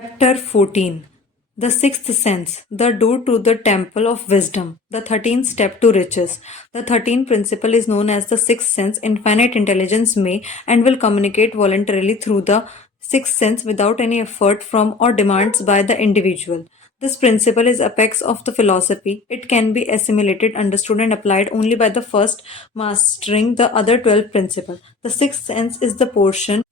Chapter 14. The Sixth Sense, the door to the Temple of Wisdom, the 13th step to riches. The 13th principle is known as the sixth sense. Infinite intelligence may and will communicate voluntarily through the sixth sense without any effort from or demands by the individual. This principle is apex of the philosophy. It can be assimilated, understood, and applied only by the first mastering the other 12 principles. The sixth sense is the portion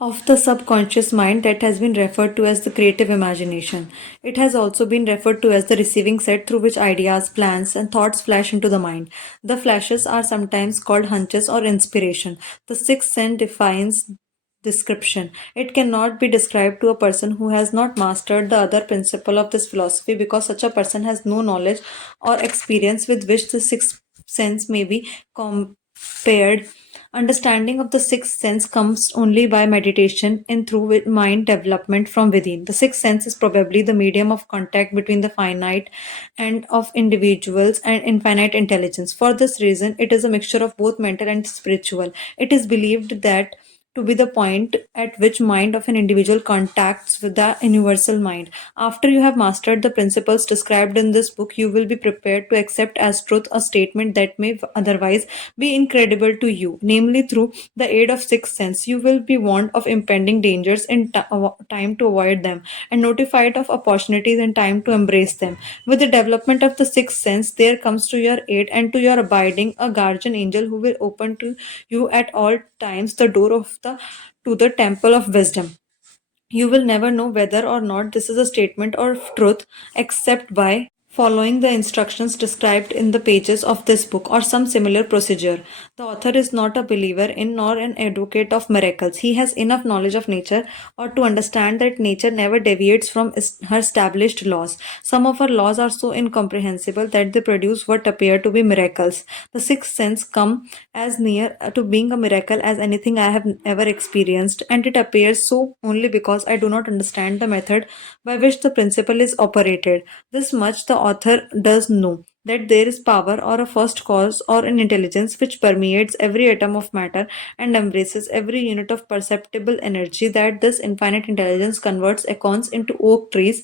of the subconscious mind that has been referred to as the creative imagination. It has also been referred to as the receiving set through which ideas, plans, and thoughts flash into the mind. The flashes are sometimes called hunches or inspiration. The sixth sense defines description. It cannot be described to a person who has not mastered the other principle of this philosophy because such a person has no knowledge or experience with which the sixth sense may be compared. Understanding of the sixth sense comes only by meditation and through mind development from within. The sixth sense is probably the medium of contact between the finite and of individuals and infinite intelligence. For this reason, it is a mixture of both mental and spiritual. It is believed that to be the point at which mind of an individual contacts with the universal mind. After you have mastered the principles described in this book, you will be prepared to accept as truth a statement that may otherwise be incredible to you. Namely, through the aid of sixth sense, you will be warned of impending dangers in time to avoid them, and notified of opportunities in time to embrace them. With the development of the sixth sense, there comes to your aid and to your abiding a guardian angel who will open to you at all times the door of the to the temple of wisdom. You will never know whether or not this is a statement of truth except by following the instructions described in the pages of this book or some similar procedure. The author is not a believer in nor an advocate of miracles. He has enough knowledge of nature or to understand that nature never deviates from her established laws. Some of her laws are so incomprehensible that they produce what appear to be miracles. The sixth sense come as near to being a miracle as anything I have ever experienced, and it appears so only because I do not understand the method by which the principle is operated. This much the author does know, that there is power or a first cause or an intelligence which permeates every atom of matter and embraces every unit of perceptible energy, that this infinite intelligence converts acorns into oak trees,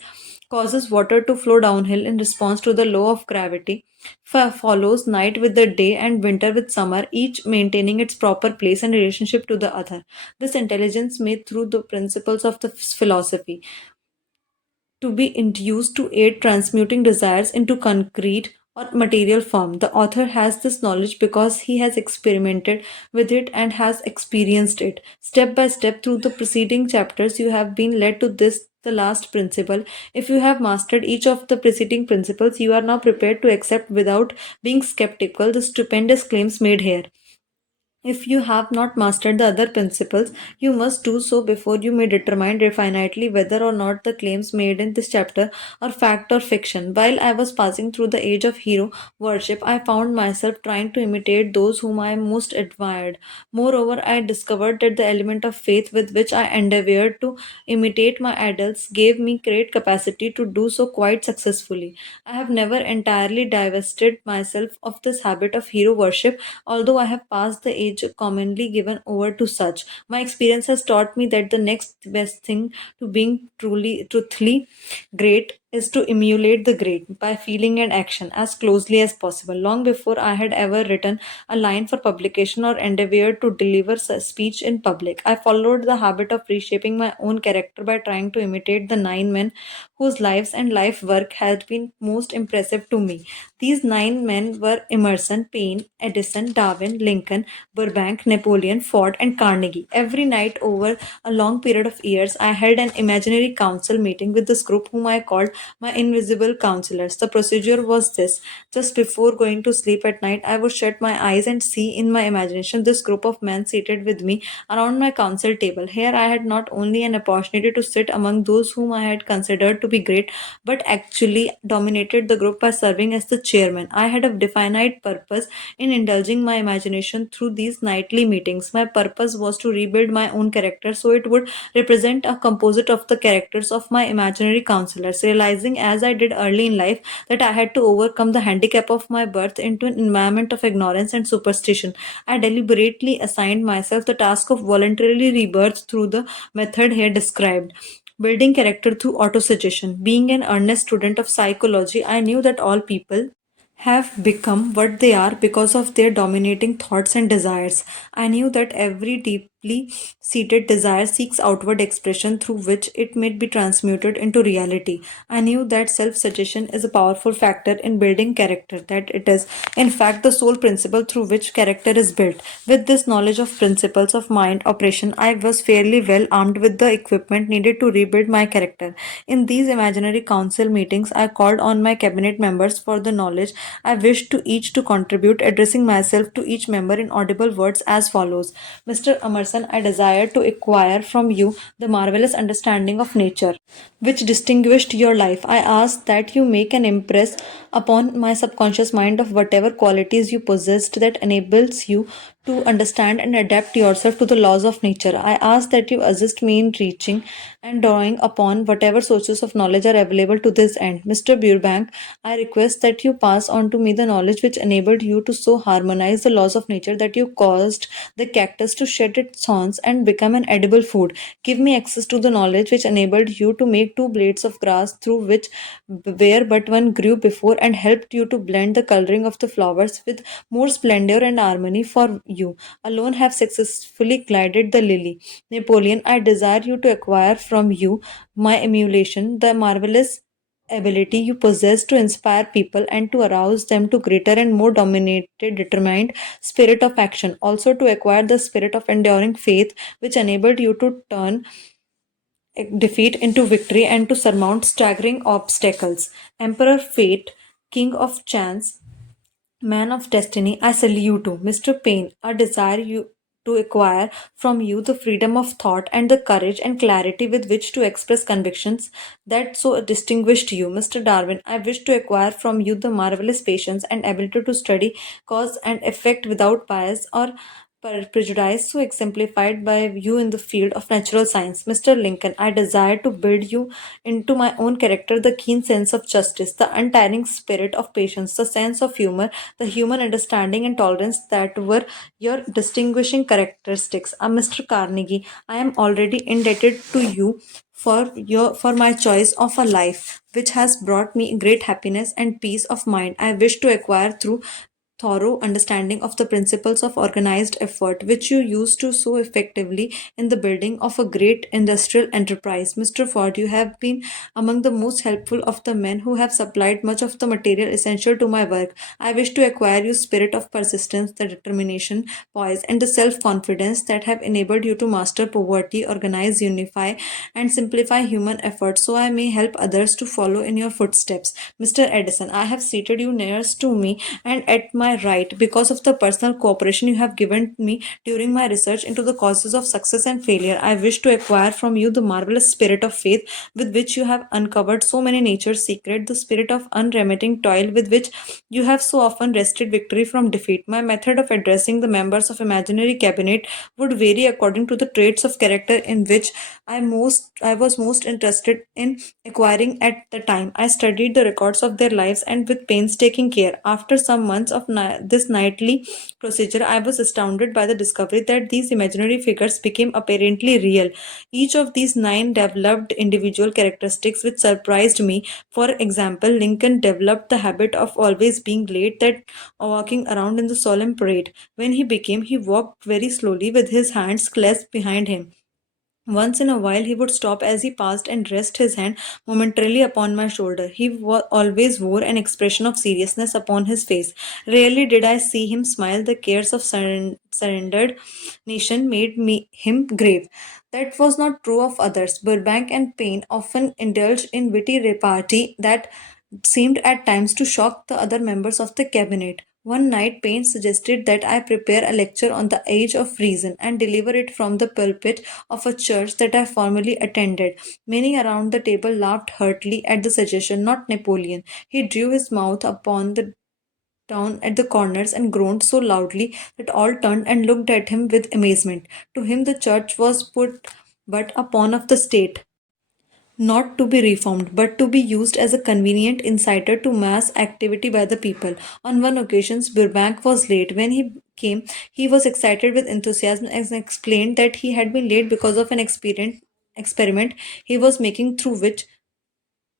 causes water to flow downhill in response to the law of gravity, follows night with the day and winter with summer, each maintaining its proper place and relationship to the other. This intelligence made through the principles of the philosophy to be induced to aid transmuting desires into concrete or material form. The author has this knowledge because he has experimented with it and has experienced it. Step by step through the preceding chapters, you have been led to this, the last principle. If you have mastered each of the preceding principles, you are now prepared to accept without being skeptical the stupendous claims made here. If you have not mastered the other principles, you must do so before you may determine definitely whether or not the claims made in this chapter are fact or fiction. While I was passing through the age of hero worship, I found myself trying to imitate those whom I most admired. Moreover, I discovered that the element of faith with which I endeavored to imitate my idols gave me great capacity to do so quite successfully. I have never entirely divested myself of this habit of hero worship, although I have passed the age commonly given over to such. My experience has taught me that the next best thing to being truthfully great is to emulate the great by feeling and action as closely as possible. Long before I had ever written a line for publication or endeavored to deliver a speech in public, I followed the habit of reshaping my own character by trying to imitate the 9 men whose lives and life work had been most impressive to me. These 9 men were Emerson, Paine, Edison, Darwin, Lincoln, Burbank, Napoleon, Ford, and Carnegie. Every night over a long period of years, I held an imaginary council meeting with this group whom I called my invisible counselors. The procedure was this: just before going to sleep at night, I would shut my eyes and see in my imagination this group of men seated with me around my council table. Here I had not only an opportunity to sit among those whom I had considered to be great, but actually dominated the group by serving as the chairman. I had a definite purpose in indulging my imagination through these nightly meetings. My purpose was to rebuild my own character so it would represent a composite of the characters of my imaginary counselors. Realizing as I did early in life that I had to overcome the handicap of my birth into an environment of ignorance and superstition, I deliberately assigned myself the task of voluntarily rebirth through the method here described. Building character through autosuggestion. Being an earnest student of psychology, I knew that all people have become what they are because of their dominating thoughts and desires. I knew that every deeply seated desire seeks outward expression through which it may be transmuted into reality. I knew that self suggestion is a powerful factor in building character, that it is, in fact, the sole principle through which character is built. With this knowledge of principles of mind operation, I was fairly well armed with the equipment needed to rebuild my character. In these imaginary council meetings, I called on my cabinet members for the knowledge I wished to each to contribute, addressing myself to each member in audible words as follows: Mr. Emerson, I desire to acquire from you the marvelous understanding of nature which distinguished your life. I ask that you make an impress upon my subconscious mind of whatever qualities you possessed that enables you to understand and adapt yourself to the laws of nature. I ask that you assist me in reaching and drawing upon whatever sources of knowledge are available to this end. Mr. Burbank, I request that you pass on to me the knowledge which enabled you to so harmonize the laws of nature that you caused the cactus to shed its thorns and become an edible food. Give me access to the knowledge which enabled you to make two blades of grass through which where but one grew before and helped you to blend the coloring of the flowers with more splendor and harmony, for you alone have successfully glided the lily. Napoleon, I desire you to acquire from you my emulation, the marvelous ability you possess to inspire people and to arouse them to greater and more dominated, determined spirit of action. Also, to acquire the spirit of enduring faith, which enabled you to turn defeat into victory and to surmount staggering obstacles. Emperor Fate, King of Chance, Man of Destiny, I salute you, Mr. Payne. I desire you to acquire from you the freedom of thought and the courage and clarity with which to express convictions that so distinguished you. Mr. Darwin, I wish to acquire from you the marvelous patience and ability to study cause and effect without bias or prejudice so exemplified by you in the field of natural science. Mr. Lincoln, I desire to build you into my own character the keen sense of justice, the untiring spirit of patience, the sense of humor, the human understanding and tolerance that were your distinguishing characteristics. Mr. Carnegie, I am already indebted to you for my choice of a life which has brought me great happiness and peace of mind. I wish to acquire through thorough understanding of the principles of organized effort which you used to so effectively in the building of a great industrial enterprise. Mr. Ford, you have been among the most helpful of the men who have supplied much of the material essential to my work. I wish to acquire your spirit of persistence, the determination, poise, and the self confidence that have enabled you to master poverty, organize, unify, and simplify human effort so I may help others to follow in your footsteps. Mr. Edison, I have seated you nearest to me and at my right because of the personal cooperation you have given me during my research into the causes of success and failure. I wish to acquire from you the marvelous spirit of faith with which you have uncovered so many nature's secrets, the spirit of unremitting toil with which you have so often wrested victory from defeat. My method of addressing the members of imaginary cabinet would vary according to the traits of character in which I was most interested in acquiring at the time. I studied the records of their lives and with painstaking care. After some months of this nightly procedure, I was astounded by the discovery that these imaginary figures became apparently real. Each of these nine developed individual characteristics which surprised me. For example, Lincoln developed the habit of always being late, that walking around in the solemn parade. When he walked very slowly with his hands clasped behind him. Once in a while, he would stop as he passed and rest his hand momentarily upon my shoulder. He always wore an expression of seriousness upon his face. Rarely did I see him smile. The cares of surrendered nation made him grave. That was not true of others. Burbank and Payne often indulged in witty repartee that seemed at times to shock the other members of the cabinet. One night, Payne suggested that I prepare a lecture on the age of reason and deliver it from the pulpit of a church that I formerly attended. Many around the table laughed heartily at the suggestion, not Napoleon. He drew his mouth upon the down at the corners and groaned so loudly that all turned and looked at him with amazement. To him, the church was but a pawn of the state, not to be reformed, but to be used as a convenient inciter to mass activity by the people. On one occasion, Burbank was late. When he came, he was excited with enthusiasm and explained that he had been late because of an experiment he was making, through which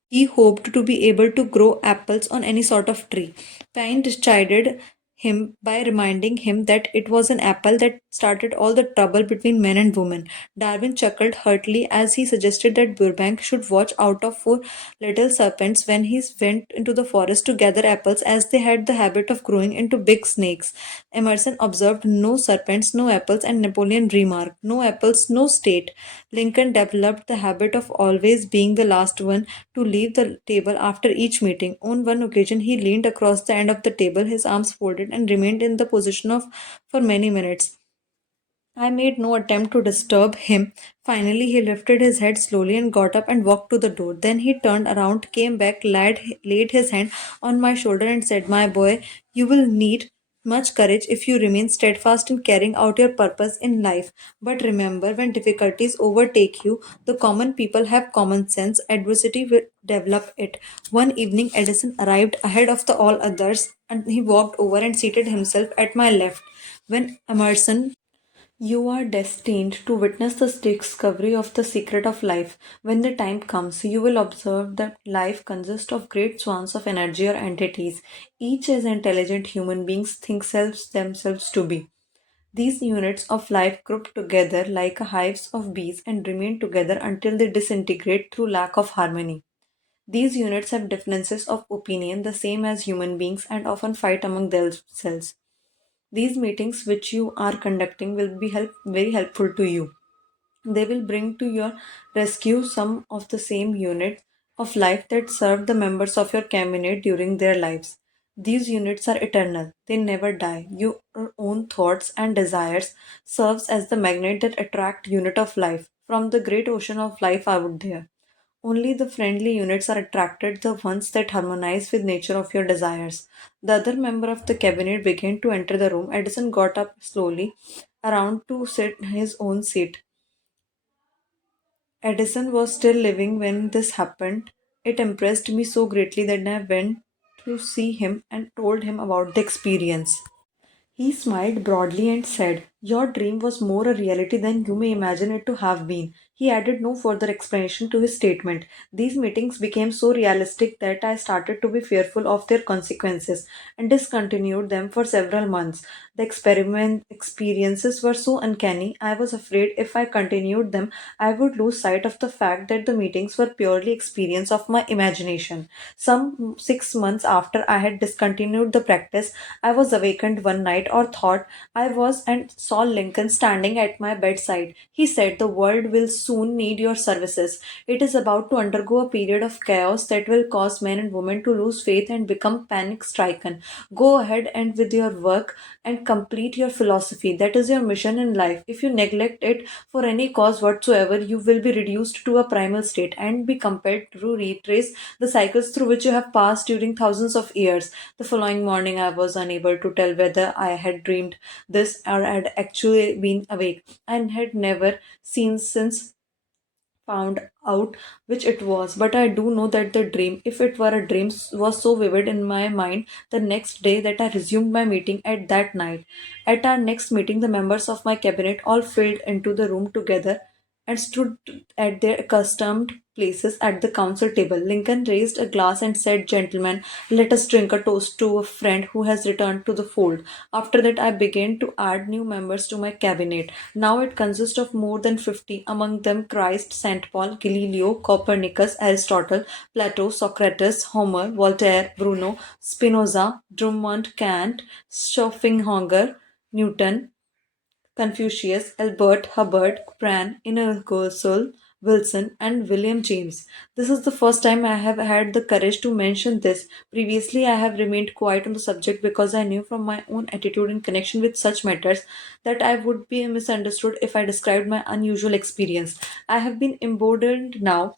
he hoped to be able to grow apples on any sort of tree. Paine chided him by reminding him that it was an apple that started all the trouble between men and women. Darwin chuckled heartily as he suggested that Burbank should watch out for little serpents when he went into the forest to gather apples, as they had the habit of growing into big snakes. Emerson observed no serpents, no apples, and Napoleon remarked, no apples, no state. Lincoln developed the habit of always being the last one to leave the table after each meeting. On one occasion, he leaned across the end of the table, his arms folded, and remained in the position of for many minutes. I made no attempt to disturb him. Finally, he lifted his head slowly and got up and walked to the door. Then he turned around, came back, laid his hand on my shoulder, and said, "My boy, you will need much courage if you remain steadfast in carrying out your purpose in life. But remember, when difficulties overtake you, the common people have common sense. Adversity will develop it." One evening, Edison arrived ahead of the all others, and he walked over and seated himself at my left. When Emerson, "You are destined to witness the discovery of the secret of life. When the time comes, you will observe that life consists of great swans of energy or entities, each as intelligent human beings think themselves to be. These units of life group together like hives of bees and remain together until they disintegrate through lack of harmony. These units have differences of opinion the same as human beings and often fight among themselves. These meetings which you are conducting will be very helpful to you. They will bring to your rescue some of the same units of life that served the members of your cabinet during their lives. These units are eternal. They never die. Your own thoughts and desires serves as the magnet that attract unit of life from the great ocean of life out there. Only the friendly units are attracted, the ones that harmonize with nature of your desires. The other member of the cabinet began to enter the room. Edison got up slowly around to sit in his own seat. Edison was still living when this happened. It impressed me so greatly that I went to see him and told him about the experience. He smiled broadly and said, "Your dream was more a reality than you may imagine it to have been." He added no further explanation to his statement. These meetings became so realistic that I started to be fearful of their consequences and discontinued them for several months. The experiment experiences were so uncanny, I was afraid if I continued them, I would lose sight of the fact that the meetings were purely experience of my imagination. Some 6 months after I had discontinued the practice, I was awakened one night or thought I was and saw Lincoln standing at my bedside. He said, "The world will soon need your services. It is about to undergo a period of chaos that will cause men and women to lose faith and become panic stricken. Go ahead and with your work and complete your philosophy. That is your mission in life. If you neglect it for any cause whatsoever, you will be reduced to a primal state and be compelled to retrace the cycles through which you have passed during thousands of years." The following morning, I was unable to tell whether I had dreamed this or had actually been awake, and had never since found out which it was. But I do know that the dream, if it were a dream, was so vivid in my mind the next day that I resumed my meeting at that night. At our next meeting, the members of my cabinet all filed into the room together and stood at their accustomed places at the council table. Lincoln raised a glass and said, "Gentlemen, let us drink a toast to a friend who has returned to the fold." After that, I began to add new members to my cabinet. Now it consists of more than 50, among them Christ, St. Paul, Galileo, Copernicus, Aristotle, Plato, Socrates, Homer, Voltaire, Bruno, Spinoza, Drummond, Kant, Schopenhauer, Newton, Confucius, Albert, Hubbard, Pran, Ingersoll, Wilson, and William James. This is the first time I have had the courage to mention this. Previously, I have remained quiet on the subject because I knew from my own attitude in connection with such matters that I would be misunderstood if I described my unusual experience. I have been emboldened now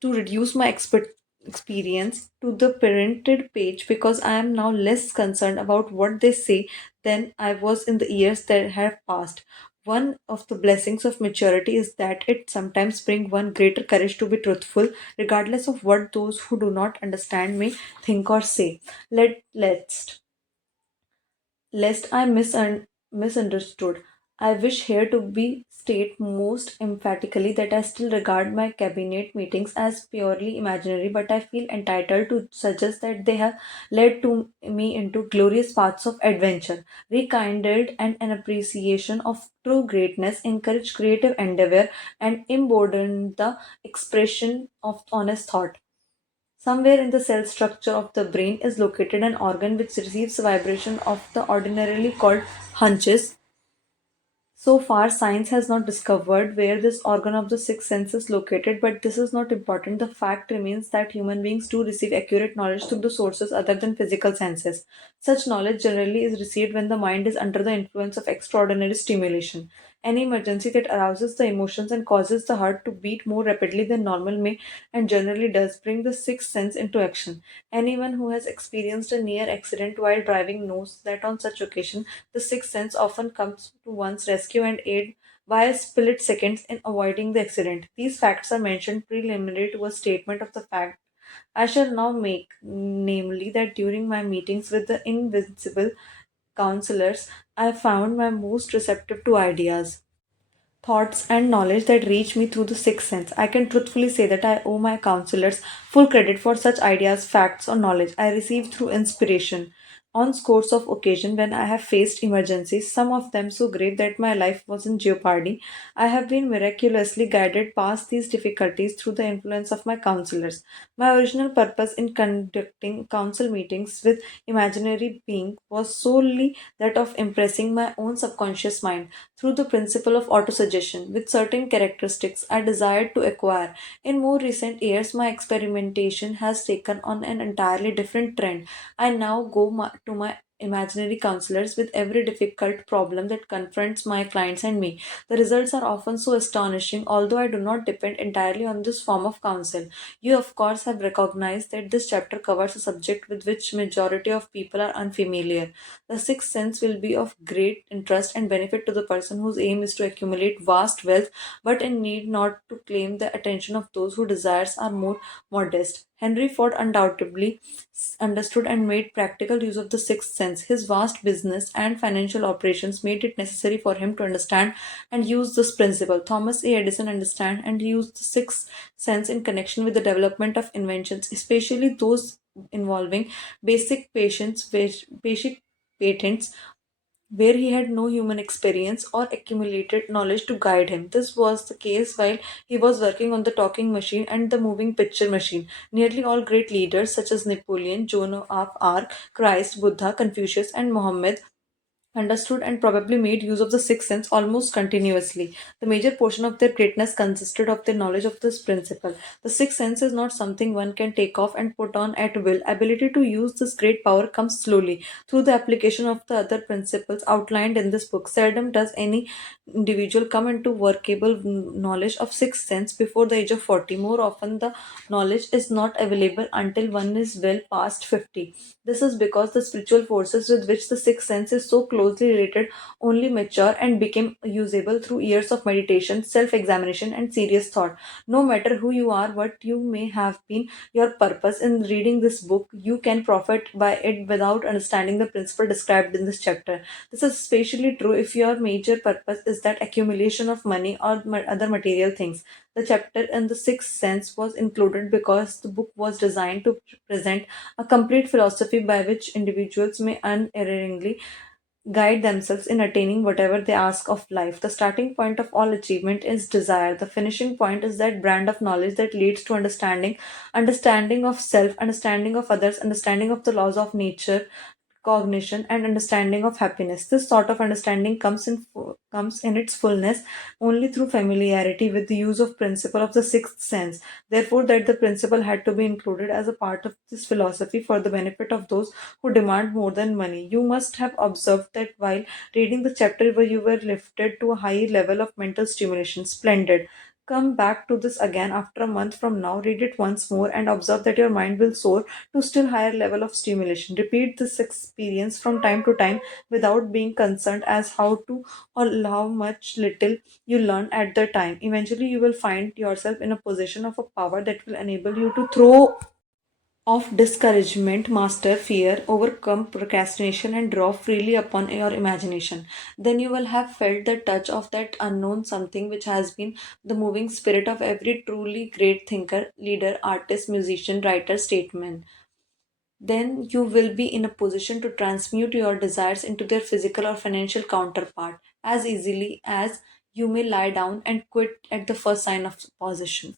to reduce my experience to the printed page because I am now less concerned about what they say than I was in the years that have passed. One of the blessings of maturity is that it sometimes brings one greater courage to be truthful, regardless of what those who do not understand may think or say. Let's lest I misunderstood. I wish here to be state most emphatically that I still regard my cabinet meetings as purely imaginary, but I feel entitled to suggest that they have led to me into glorious paths of adventure, rekindled and an appreciation of true greatness, encouraged creative endeavor, and emboldened the expression of honest thought. Somewhere in the cell structure of the brain is located an organ which receives vibration of the ordinarily called hunches. So far, science has not discovered where this organ of the sixth sense is located, but this is not important. The fact remains that human beings do receive accurate knowledge through the sources other than physical senses. Such knowledge generally is received when the mind is under the influence of extraordinary stimulation. Any emergency that arouses the emotions and causes the heart to beat more rapidly than normal may and generally does bring the sixth sense into action. Anyone who has experienced a near accident while driving knows that on such occasion the sixth sense often comes to one's rescue and aid by split seconds in avoiding the accident. These facts are mentioned preliminary to a statement of the fact I shall now make, namely that during my meetings with the invincible counselors, I found my most receptive to ideas, thoughts, and knowledge that reach me through the sixth sense. I can truthfully say that I owe my counselors full credit for such ideas, facts, or knowledge I received through inspiration. On scores of occasions when I have faced emergencies, some of them so grave that my life was in jeopardy, I have been miraculously guided past these difficulties through the influence of my counselors. My original purpose in conducting council meetings with imaginary being was solely that of impressing my own subconscious mind through the principle of autosuggestion with certain characteristics I desired to acquire. In more recent years, my experimentation has taken on an entirely different trend. I now go to my imaginary counselors with every difficult problem that confronts my clients and me. The results are often so astonishing, although I do not depend entirely on this form of counsel. You, of course, have recognized that this chapter covers a subject with which majority of people are unfamiliar. The sixth sense will be of great interest and benefit to the person whose aim is to accumulate vast wealth, but in need not to claim the attention of those whose desires are more modest. Henry Ford undoubtedly understood and made practical use of the sixth sense. His vast business and financial operations made it necessary for him to understand and use this principle. Thomas A. Edison understood and used the sixth sense in connection with the development of inventions, especially those involving basic patents where he had no human experience or accumulated knowledge to guide him. This was the case while he was working on the talking machine and the moving picture machine. Nearly all great leaders such as Napoleon, Joan of Arc, Christ, Buddha, Confucius, and Mohammed understood and probably made use of the sixth sense almost continuously. The major portion of their greatness consisted of their knowledge of this principle. The sixth sense is not something one can take off and put on at will. Ability to use this great power comes slowly through the application of the other principles outlined in this book. Seldom does any individual come into workable knowledge of sixth sense before the age of 40. More often, the knowledge is not available until one is well past 50. This is because the spiritual forces with which the sixth sense is so closely related only mature and became usable through years of meditation, self examination, and serious thought. No matter who you are, what you may have been, your purpose in reading this book, you can profit by it without understanding the principle described in this chapter. This is especially true if your major purpose is that accumulation of money or other material things. The chapter in the sixth sense was included because the book was designed to present a complete philosophy by which individuals may unerringly guide themselves in attaining whatever they ask of life. The starting point of all achievement is desire. The finishing point is that brand of knowledge that leads to understanding, understanding of self, understanding of others, understanding of the laws of nature, cognition, and understanding of happiness. This sort of understanding comes in its fullness only through familiarity with the use of principle of the sixth sense. Therefore, that the principle had to be included as a part of this philosophy for the benefit of those who demand more than money. You must have observed that while reading the chapter where you were lifted to a high level of mental stimulation. Splendid. Come back to this again after a month from now, read it once more, and observe that your mind will soar to still higher level of stimulation. Repeat this experience from time to time without being concerned as how to or how much little you learn at the time. Eventually, you will find yourself in a position of a power that will enable you to throw of discouragement, master fear, overcome procrastination, and draw freely upon your imagination. Then you will have felt the touch of that unknown something which has been the moving spirit of every truly great thinker, leader, artist, musician, writer, statesman. Then you will be in a position to transmute your desires into their physical or financial counterpart as easily as you may lie down and quit at the first sign of opposition.